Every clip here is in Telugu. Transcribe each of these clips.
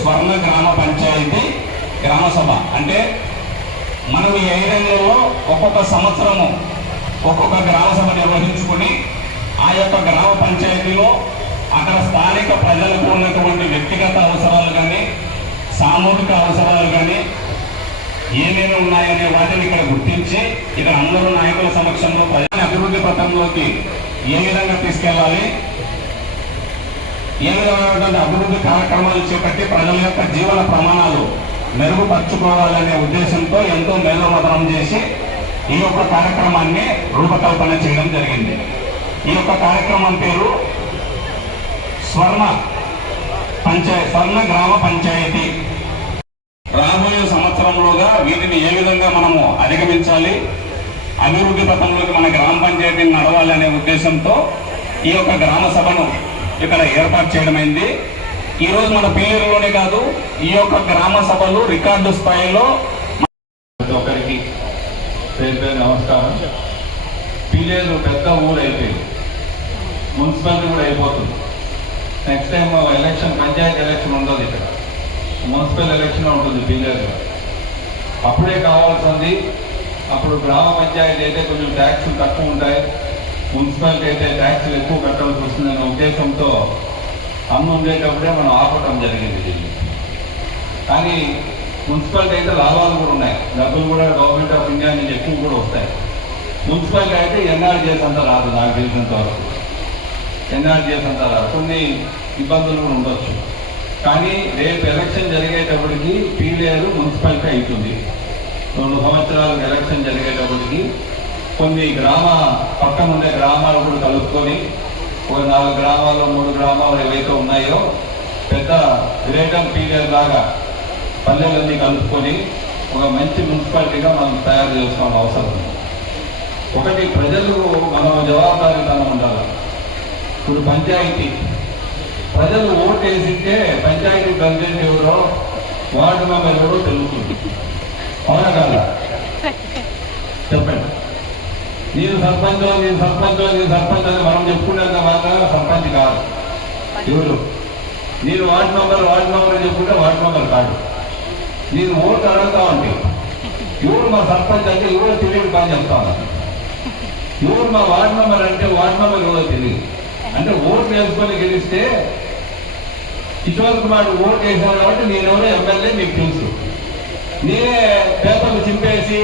స్వర్ణ గ్రామ పంచాయతీ గ్రామ సభ. అంటే మనం ఈ ఐదేళ్ళలో ఒక్కొక్క సంవత్సరము ఒక్కొక్క గ్రామ సభ నిర్వహించుకుని ఆ యొక్క గ్రామ పంచాయతీలో అక్కడ స్థానిక ప్రజలకు ఉన్నటువంటి వ్యక్తిగత అవసరాలు కానీ సామూహిక అవసరాలు కానీ ఏమేమి ఉన్నాయనే వాటిని ఇక్కడ గుర్తించి ఇక్కడ అందరూ నాయకుల సమక్షంలో ప్రజల అభివృద్ధి పథంలోకి ఏ విధంగా తీసుకెళ్ళాలి ఏ విధమైనటువంటి అభివృద్ధి కార్యక్రమాలు చేపట్టి ప్రజల యొక్క జీవన ప్రమాణాలు మెరుగుపరుచుకోవాలనే ఉద్దేశంతో ఎంతో మేధోమతనం చేసి ఈ యొక్క కార్యక్రమాన్ని రూపకల్పన చేయడం జరిగింది. ఈ యొక్క కార్యక్రమం పేరు స్వర్ణ పంచాయతీ స్వర్ణ గ్రామ పంచాయతీ. రాబోయే సంవత్సరంలోగా వీటిని ఏ విధంగా మనము అధిగమించాలి అభివృద్ధి పథంలోకి మన గ్రామ పంచాయతీని నడవాలనే ఉద్దేశంతో ఈ యొక్క గ్రామ సభను ఇక్కడ ఏర్పాటు చేయడమైంది ఈరోజు మన పిల్లలలోనే కాదు ఈ యొక్క గ్రామ సభలు రికార్డు స్థాయిలో ప్రతి ఒక్కరికి పేరు నమస్కారం. పిల్లలు పెద్ద ఊరు అయిపోయింది. మున్సిపాలిటీ కూడా అయిపోతుంది. Next time election panchayat election ఉండదు ఇక్కడ. మున్సిపల్ ఎలక్షన్ ఉంటుంది పిల్లలు అప్పుడే కావాల్సింది అప్పుడు గ్రామ పంచాయతీ అయితే కొంచెం ట్యాక్సులు తక్కువ ఉంటాయి. మున్సిపాలిటీ అయితే ట్యాక్సులు ఎక్కువ కట్టాల్సి వస్తుందనే ఉద్దేశంతో అమ్మ ఉండేటప్పుడే మనం ఆపటం జరిగింది దీన్ని. కానీ మున్సిపాలిటీ అయితే లాభాలు కూడా ఉన్నాయి. డబ్బులు కూడా గవర్నమెంట్ ఆఫ్ ఇండియా నుంచి ఎక్కువ కూడా వస్తాయి. మున్సిపాలిటీ అయితే ఎన్ఆర్జీఎస్ అంతా రాదు నాకు తెలిసినంత వరకు. ఎన్ఆర్జీఎస్ అంతా రాదు. కొన్ని ఇబ్బందులు కూడా ఉండొచ్చు. కానీ రేపు ఎలక్షన్ జరిగేటప్పటికి పీలేరు మున్సిపాలిటీ అవుతుంది. రెండు సంవత్సరాలకు ఎలక్షన్ జరిగేటప్పటికి కొన్ని గ్రామ పక్కన ఉండే గ్రామాలు కూడా కలుపుకొని ఒక నాలుగు గ్రామాలు మూడు గ్రామాలు ఏవైతే ఉన్నాయో పెద్ద గ్రేటర్ పీరియడ్ లాగా పల్లెలన్నీ కలుపుకొని ఒక మంచి మున్సిపాలిటీగా మనం తయారు చేసుకోవడం అవసరం ఒకటి ప్రజలకు మనం జవాబారితనం ఉండాలి. ఇప్పుడు పంచాయతీ. ప్రజలు ఓటు వేసింటే పంచాయతీ ప్రెసిడెంట్ ఎవరో వార్డు మెంబర్ ఎవరో తెలుస్తుంది. అవునా కాదా? చెప్పండి. నేను సర్పంచ్ నేను సర్పంచ్ నేను సర్పంచ్ అని మనం చెప్పుకునేంత మాత్రం సర్పంచ్ కాదు. ఎవరు? నేను వార్డు మెంబర్ వార్డు మెంబర్ అని చెప్పుకుంటే వార్డు మెంబర్ కాదు. నేను ఓటు అడుగుతా ఉంటే ఎవరు మా సర్పంచ్ అంటే ఎవరో తెలియదు పని చెప్తాను ఎవరు మా వార్డు మెంబర్ అంటే వార్డు మెంబర్ ఎవరో తెలియదు. అంటే ఓటు వేసుకొని గెలిస్తే ఇటువంటి కుమార్ ఓటు వేసాను కాబట్టి నేను ఎవరో ఎమ్మెల్యే మీకు తెలుసు. నేనే పేపర్లు చింపేసి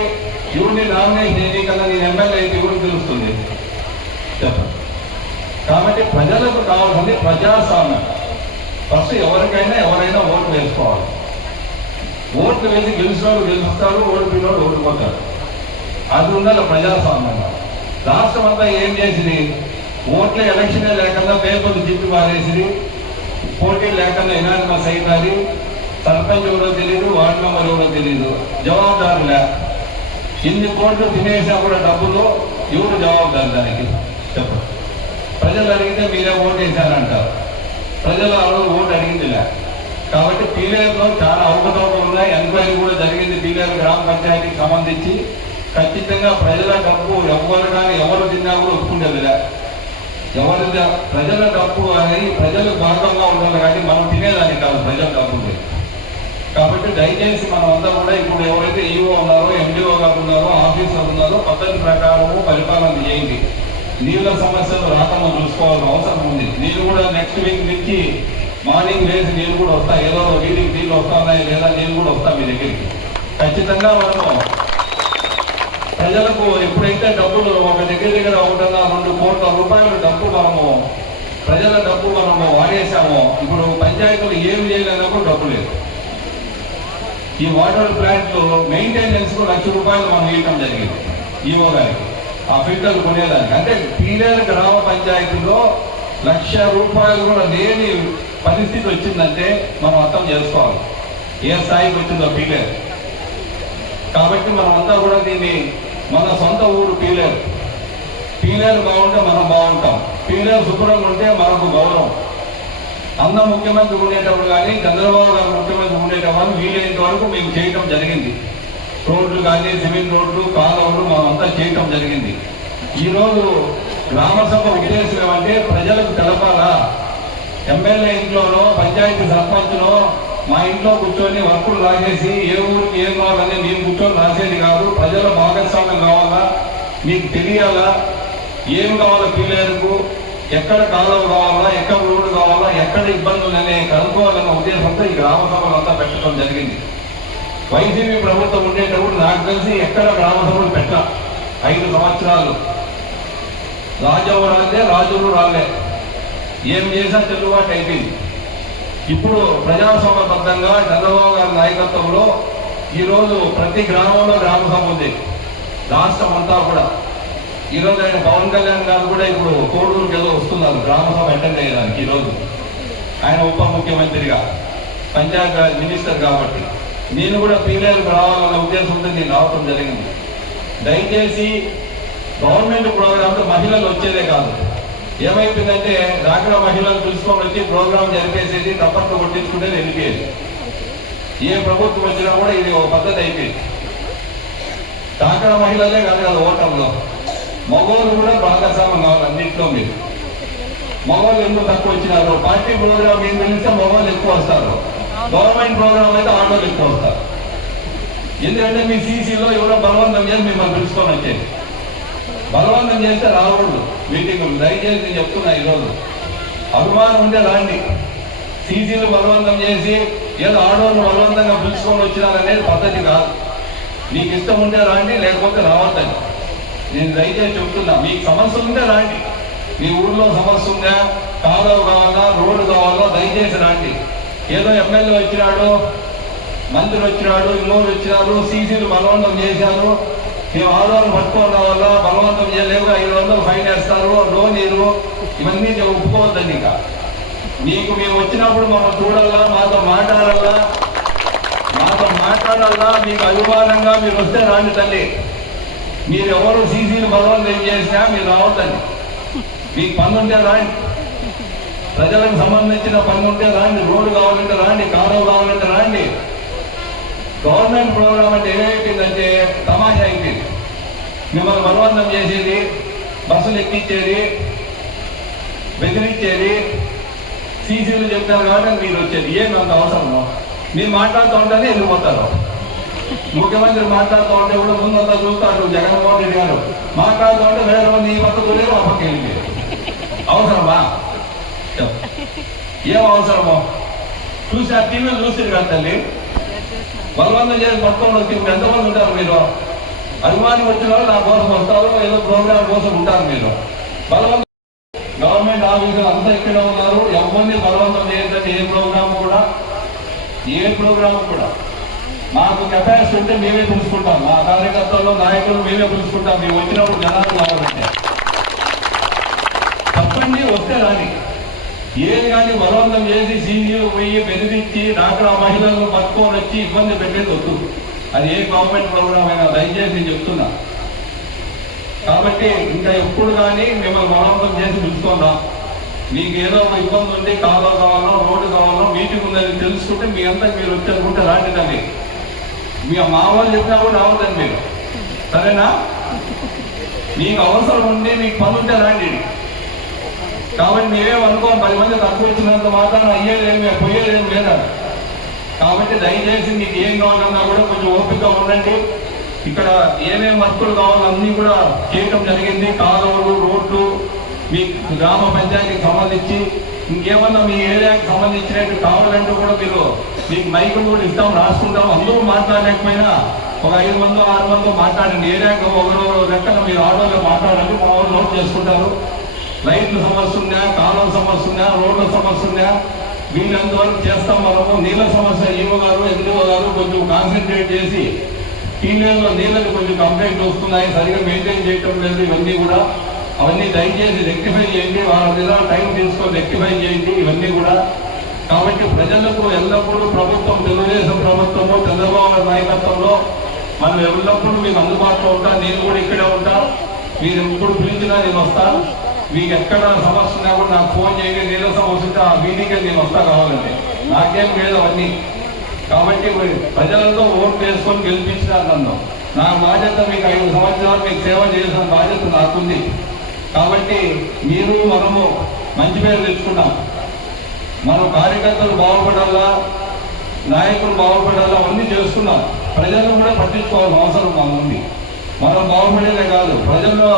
ఎవరిని నామినేషన్ చేయని కదా నేను ఎమ్మెల్యే అయితే కూడా తెలుస్తుంది. చెప్పండి. కాబట్టి ప్రజలకు కావాల్సింది ప్రజాస్వామ్యం. ఫస్ట్ ఎవరికైనా ఎవరైనా ఓటు వేసుకోవాలి. ఓట్లు వేసి గెలిచిన వాళ్ళు గెలుస్తారు ఓడిపోయిన వాళ్ళు ఓడిపోతారు అది ఉండాలి ప్రజాస్వామ్యంగా రాష్ట్రం అంతా ఏం చేసింది? ఓట్లు ఎలక్షనే లేకుండా పేపర్లు చింపి మారేసింది పోటీ లేకుండా ఎనానిమస్ అయినది సర్పంచ్ ఎవరో తెలియదు వార్డు మెంబర్ ఎవరో తెలియదు జవాబుదారులే. ఇన్ని కోట్లు తినేసా కూడా డబ్బులు ఎవరు జవాబుదారు దానికి? చెప్పండి. ప్రజలు అడిగితే మీరే ఓటు వేశారంటారు. ప్రజలు అడుగు ఓటు అడిగిందిలే. కాబట్టి పీలేరులో చాలా అవకతవకలు ఉన్నాయి. ఎంక్వైరీ కూడా జరిగింది. పీలేరు గ్రామ పంచాయతీకి సంబంధించి ఖచ్చితంగా ప్రజల డబ్బు ఎవరు కానీ ఎవరు తిన్నా కూడా ఒప్పుకుంటేదిలే ఎవరి ప్రజల డబ్బు అనేది ప్రజలు భాగంగా ఉండాలి కానీ మనం తినేదానికి కాదు ప్రజల డబ్బు దయచేసి మనం అంతా కూడా ఇప్పుడు ఎవరైతే ఈఓ ఉన్నారో ఎండిఓ గారు ఉన్నారో ఆఫీసర్ ఉన్నారో పద్ధతి ప్రకారము పరిపాలన చేయండి. నీళ్ళ సమస్యలు రాకుండా చూసుకోవాల్సిన అవసరం ఉంది. నీళ్ళు కూడా నెక్స్ట్ వీక్ నుంచి మార్నింగ్ లేచి నీళ్ళు కూడా వస్తాయి. ఏదో ఒక వీధికి నీళ్ళు వస్తా ఉన్నాయి లేదా నీళ్ళు కూడా వస్తాయి మీ దగ్గరికి. ఖచ్చితంగా మనము ప్రజలకు ఎప్పుడైతే డబ్బులు ఒక దగ్గర దగ్గర ఒకటన్నా రెండు కోట్ల రూపాయల డబ్బు మనము ప్రజల డబ్బు మనము వాడేసామో ఇప్పుడు పంచాయతీలు ఏమి చేయలేనప్పుడు డబ్బు లేదు. ఈ వాటర్ ప్లాంట్ మెయింటెనెన్స్కు లక్ష రూపాయలు మనం ఇవ్వటం జరిగింది. ఈవో గారికి ఆ ఫిల్టర్ కొనేదానికి. అంటే పీలేరు గ్రామ పంచాయతీలో లక్ష రూపాయలు కూడా లేని పరిస్థితి వచ్చిందంటే మనం అర్థం చేసుకోవాలి. ఏ స్థాయికి వచ్చిందో పీలేరు కాబట్టి మనం అంతా కూడా దీన్ని మన సొంత ఊరు పీలేరు పీలేరు బాగుంటే మనం బాగుంటాం. పీలేరు శుభ్రంగా ఉంటే మనకు గౌరవం. అన్న ముఖ్యమంత్రి ఉండేటప్పుడు కానీ చంద్రబాబు గారు ముఖ్యమంత్రి ఉండేటప్పుడు వీలైనంత వరకు మేము చేయటం జరిగింది. రోడ్లు కానీ సిమెంట్ రోడ్లు కాలువలు మనమంతా చేయటం జరిగింది. ఈరోజు గ్రామ సభ ఉద్దేశం ఏమంటే ప్రజలకు తెలపాలా? ఎమ్మెల్యే ఇంట్లోనో పంచాయతీ సర్పంచ్లో మా ఇంట్లో కూర్చొని వర్కులు రాసేసి ఏ ఊరికి ఏం కావాలని నేను కూర్చొని రాసేది కాదు. ప్రజల భాగస్వామ్యం కావాలా? మీకు తెలియాలా? ఏం కావాలో పిల్లలకు ఎక్కడ కాలం కావాలా ఎక్కడ రోడ్డు కావాలా ఎక్కడ ఇబ్బందులు అనే కనుక్కోవాలన్న ఉద్దేశంతో ఈ గ్రామ సభలు అంతా పెట్టడం జరిగింది. వైసీపీ ప్రభుత్వం ఉండేటప్పుడు నాకు తెలిసి ఎక్కడ గ్రామ సభలు పెట్ట ఐదు సంవత్సరాలు. రాజవ్వ రాలే రాజులు రాలే. ఏం చేసా చెల్లుబాటు అయిపోయింది. ఇప్పుడు ప్రజాస్వామ్యబద్ధంగా చంద్రబాబు గారి నాయకత్వంలో ఈరోజు ప్రతి గ్రామంలో గ్రామ సభ ఉంది. రాష్ట్రం అంతా కూడా. ఈరోజు ఆయన పవన్ కళ్యాణ్ గారు కూడా ఇప్పుడు కోడూరుకి ఏదో వస్తున్నారు గ్రామసభ అటెండ్ అయ్యడానికి ఈరోజు. ఆయన ఉప ముఖ్యమంత్రిగా పంచాయత్ మినిస్టర్ కాబట్టి. నేను కూడా పీలేరుకు రావాలన్న ఉద్దేశంతో నేను రావటం జరిగింది. దయచేసి గవర్నమెంట్ ప్రోగ్రాంలో మహిళలు వచ్చేదే కాదు. ఏమైపోయిందంటే డాక్రా మహిళలు పిలుచుకొని వచ్చి ప్రోగ్రాం జరిపేసేది తప్పట్లు కొట్టించుకుంటే వెళ్ళిపోయేది ఏ ప్రభుత్వం వచ్చినా కూడా ఇది ఒక పద్ధతి అయిపోయింది. డాక్రా మహిళలే కాదు కదా ఓటంలో. మగవాళ్ళు కూడా భాగస్వామ్యం కావాలి అన్నింటిలో మీరు. మగవాళ్ళు ఎందుకు తక్కువ వచ్చినారు పార్టీ ప్రోగ్రామ్ ఏం తెలిస్తే మగవాళ్ళు ఎక్కువ వస్తారు. గవర్నమెంట్ ప్రోగ్రామ్ అయితే ఆటోలు ఎక్కువ వస్తారు. ఎందుకంటే మీ సీసీలో ఎవరో బలవంతం చేసి మిమ్మల్ని పిలుచుకొని వచ్చేది. బలవంతం చేస్తే రాకూడదు. మీటింగ్ దయచేసి నేను చెప్తున్నా ఈరోజు. అభిమానం ఉంటే రాండి. సీసీలు బలవంతం చేసి ఏదో ఆడవాళ్ళు బలవంతంగా పిలుచుకొని వచ్చినారనేది పద్ధతి కాదు. నీకు ఇష్టం ఉంటే రాండి లేకపోతే రావద్దండి నేను దయచేసి చెప్తున్నా మీకు సమస్య ఉంటే రాండి. మీ ఊర్లో సమస్య ఉందా కాలువ కావాలా రోడ్డు కావాలా దయచేసి రాండి. ఏదో ఎమ్మెల్యే వచ్చినాడు మంత్రి వచ్చినాడు ఇంకోరు వచ్చినారు సీసీలు బలవంతం చేశారు. మేము ఆధారం పట్టుకోవడం రావాలా బలవంతం చేయలేవు ఐదు వందలు ఫైన్ వేస్తారు లోన్ ఇరు ఇవన్నీ నేను ఒప్పుకోవద్దండి ఇంకా. మీకు మేము వచ్చినప్పుడు మమ్మల్ని చూడాలా మాతో మాట్లాడాలా? మాతో మాట్లాడాలా? మీకు అభిమానంగా మీరు వస్తే రాండి తల్లి. మీరు ఎవరు సీసీలు బలవంతం చేసినా మీరు రావద్దండి. మీకు పని ఉంటే రాండి ప్రజలకు సంబంధించిన పని ఉంటే రాండి రోడ్డు కావాలంటే రాండి కాలువ కావాలంటే రాండి గవర్నమెంట్ ప్రోగ్రామ్ అంటే ఏమైపోయిందంటే తమాషా అయిపోయింది. మిమ్మల్ని బలవంతం చేసేది బస్సులు ఎక్కించేది బెదిరించేది సీసీలు చెప్తారు కాబట్టి మీరు వచ్చేది. ఏమి అంత అవసరమో మీరు మాట్లాడుతూ ఉంటేనే వెళ్ళిపోతారు. ముఖ్యమంత్రి మాట్లాడుతూ ఉంటే కూడా ముందంతా చూస్తాడు జగన్మోహన్ రెడ్డి గారు. మాట్లాడుతూ ఉంటే వేరే మంది ఈ పక్కకు లేదు ఆ పక్క వెళ్ళి అవసరమా? ఏం అవసరమో? చూసి ఆ టీవీలు చూసి కదా తల్లి. బలవంతం చేసి పట్టుకొని వచ్చి ఎంతమంది ఉంటారు మీరు? అనుమానం వచ్చిన వాళ్ళు నా కోసం వస్తారు ఏదో ప్రోగ్రామ్ కోసం ఉంటారు మీరు. బలవంతం గవర్నమెంట్ ఆఫీసులు అంతా ఇక్కడ ఉన్నారు. ఎవరిని బలవంతం చేయొద్దని ఏ ప్రోగ్రామ్ కూడా? ఏ ప్రోగ్రామ్ కూడా? మాకు కెపాసిటీ ఉంటే మేమే పిలుచుకుంటాం మా కార్యకర్తల్లో నాయకులు మేమే పిలుచుకుంటాం మేము వచ్చినప్పుడు జనాలు రావాలంటే తప్పండి వస్తే రాని. ఏది కానీ బలవంతం చేసి సీనియర్లు పోయి బెదిరించి డాక్టర్ మహిళలను పట్టుకొని వచ్చి ఇబ్బంది పెట్టేది వద్దు. అది ఏ గవర్నమెంట్ ప్రోగ్రామ్ అయినా దయచేసి నేను చెప్తున్నా. కాబట్టి ఇంకా ఎప్పుడు కానీ మిమ్మల్ని బలవంతం చేసి పిలుచుకుందాం. మీకు ఏదో ఒక ఇబ్బంది ఉంది కాలువ కావాలో రోడ్డు కావాలో మీటింగ్ ఉందని తెలుసుకుంటే మీ అంతా మీరు వచ్చారుకుంటే రాండి దాన్ని మీ మా వాళ్ళు చెప్పినా కూడా రావద్దండి మీరు సరేనా? మీకు అవసరం ఉండి మీకు పని ఉంటే రాండి. కాబట్టి మేమేం అనుకోం పది మంది తక్కువ వచ్చినంత మాత్రం అయ్యేదేం పోయేదేం లేదా కాబట్టి దయచేసి మీకు ఏం కావాలన్నా కూడా కొంచెం ఓపిక ఉండండి. ఇక్కడ ఏమేమి వర్కులు కావాలో అన్నీ కూడా చేయటం జరిగింది. కాలువలు రోడ్లు మీ గ్రామ పంచాయతీకి సంబంధించి ఇంకేమన్నా మీ ఏరియాకి సంబంధించినట్టు కావాలంటే కూడా మీరు మీకు మైకులు కూడా ఇస్తాం రాసుకుంటాం. అందరూ మాట్లాడలేకపోయినా ఒక ఐదు మంది ఆరు మంది మాట్లాడండి. ఏరియాకి ఒకరు లెక్కన మీరు ఆటోలో మాట్లాడండి. మా వాళ్ళు నోట్ చేసుకుంటారు. లైట్ల సమస్య ఉందా? కాలువ సమస్య ఉందా? రోడ్ల సమస్య ఉందా? వీళ్ళంతవరకు చేస్తాం మనము. నీళ్ళ సమస్య ఈవో గారు ఎండిఓ గారు కొంచెం కాన్సన్ట్రేట్ చేసి టీనేజ్లో నీళ్ళని కొంచెం కంప్లైంట్ వస్తున్నాయి. సరిగా మెయింటైన్ చేయటం లేదు ఇవన్నీ కూడా. అవన్నీ దయచేసి రెక్టిఫై చేయండి వాళ్ళ మీద టైం తీసుకొని రెక్టిఫై చేయండి ఇవన్నీ కూడా. కాబట్టి ప్రజలకు ఎల్లప్పుడూ ప్రభుత్వం తెలుగుదేశం ప్రభుత్వము చంద్రబాబు నాయకత్వంలో మనం ఎల్లప్పుడూ మీకు అందుబాటులో ఉంటా. నేను కూడా ఇక్కడే ఉంటా. మీరు ఎప్పుడు పిలిచినా నేను వస్తాను మీకు ఎక్కడ సమస్య ఉన్నా కూడా నాకు ఫోన్ చేయండి. నీళ్ళ సమస్య ఉంటే ఆ మీటింగ్కి నేను వస్తా కావాలండి. నాకేం లేదు అవన్నీ. కాబట్టి ప్రజలతో ఓటు వేసుకొని గెలిపించినారు నన్ను. నా బాధ్యత మీకు ఐదు సంవత్సరాలు మీకు సేవ చేసిన బాధ్యత నాకుంది. కాబట్టి మీరు మనము మంచి పేరు తెచ్చుకున్నాం. మన కార్యకర్తలు బాగుపడాలా నాయకులు బాగుపడాలా అన్నీ చేస్తున్నాం. ప్రజలను కూడా పట్టించుకోవాల్సిన అవసరం మాకుంది. మనం బాగుపడేదే కాదు ప్రజల్లో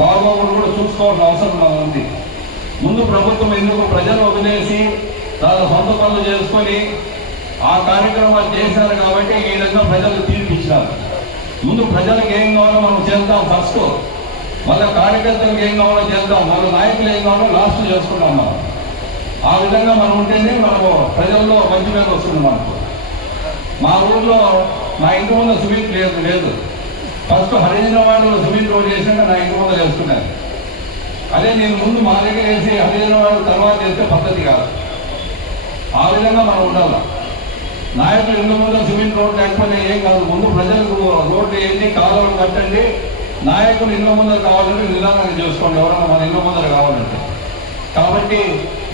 బాగోగులు కూడా చూసుకోవాల్సిన అవసరం మాకుంది. ముందు ప్రభుత్వం ఎందుకు ప్రజలు వదిలేసి దాని సొంత పనులు చేసుకొని ఆ కార్యక్రమాలు చేశారు కాబట్టి ఈ విధంగా ప్రజలకు తీర్పిచ్చినారు ముందు ప్రజలకు ఏం కావాలో మనం చేద్దాం ఫస్ట్. మళ్ళీ కార్యకర్తలకు ఏం కావాలో చేద్దాం మన నాయకులు ఏం కావాలో లాస్ట్ చేసుకుంటాం మనం. ఆ విధంగా మనం ఉంటేనే మనము ప్రజల్లో మంచి మీద వస్తుంది మనకు. మా ఊర్లో మా ఇంటి ముందు సిమెంట్ లేదు లేదు. ఫస్ట్ హరిజనవాడలో స్విమ్మింగ్ రోడ్ చేసినాక నా ఇంటి ముందు చేస్తున్నాను అదే నేను ముందు మా దగ్గర వేసి హరిజనవాడ తర్వాత చేస్తే పద్ధతి కాదు. ఆ విధంగా మనం ఉండాలి. నాయకులు ఇంటి ముందు సిమెంట్ రోడ్ లేకపోతే ఏం కాదు. ముందు ప్రజలకు రోడ్డు వేయండి కాలువలు కట్టండి నాయకుడు ఇళ్ళ ముందర కావాలంటే నిదానంగా చేసుకోండి ఎవరన్నా మన ఇళ్ళ ముందర కావాలంటే. కాబట్టి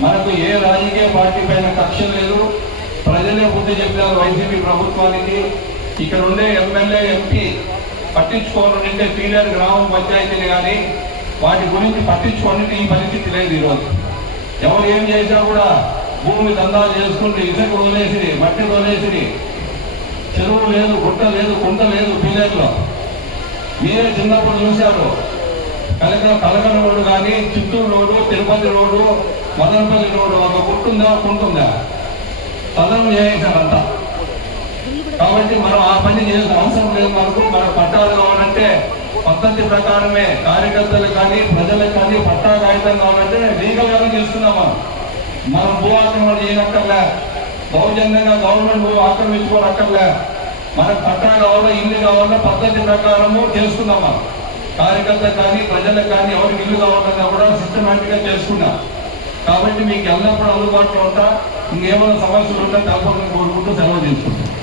మనకు ఏ రాజకీయ పార్టీ పైన కక్ష లేదు. ప్రజలే బుద్ధి చెప్పారు వైసీపీ ప్రభుత్వానికి. ఇక్కడ ఉండే ఎమ్మెల్యే ఎంపీ పట్టించుకోవాలంటే పీలేరు గ్రామ పంచాయతీలు కానీ వాటి గురించి పట్టించుకోవాలంటే ఈ పరిస్థితి లేదు ఈరోజు. ఎవరు ఏం చేసినా కూడా భూమి దందా చేసుకుంటూ ఇసుక వదిలేసి మట్టి వదిలేసి చెరువు లేదు గుట్ట లేదు కుంట లేదు పీలేరులో మీరే చిన్నప్పుడు చూశారు. కలిగిన కలకడ రోడ్డు కానీ Chittoor road Tirupati road Madanapalle road ఒక గుట్టుందా కుంటుందా సదనం చేసేసారంతా కాబట్టి మనం ఆ పని చేసిన అవసరం లేదు మనకు. మన పట్టాలు కావాలంటే పద్ధతి ప్రకారమే కార్యకర్తలు కానీ ప్రజలకు కానీ పట్టా కాగితం కావాలంటే లీగల్ గానే చేస్తున్నాం మనం. మనం భూ ఆక్రమణ చేయనక్కర్లే. దౌర్జన్యంగా గవర్నమెంట్ భూ ఆక్రమించుకోనక్కర్లే. మనకు పట్టా కావాలో ఇల్లు కావాలో పద్ధతి ప్రకారము చేస్తున్నాం మనం. కార్యకర్త కానీ ప్రజలకు కానీ ఎవరికి ఇల్లు కావాలన్నా కూడా సిస్టమేటిక్గా చేసుకున్నాం. కాబట్టి మీకు ఎల్లప్పుడూ అందుబాటులో ఉంటా. ఇంకేమైనా సమస్యలు ఉంటే తప్పకుండా కోరుకుంటూ సెలవు తీసుకుంటాం.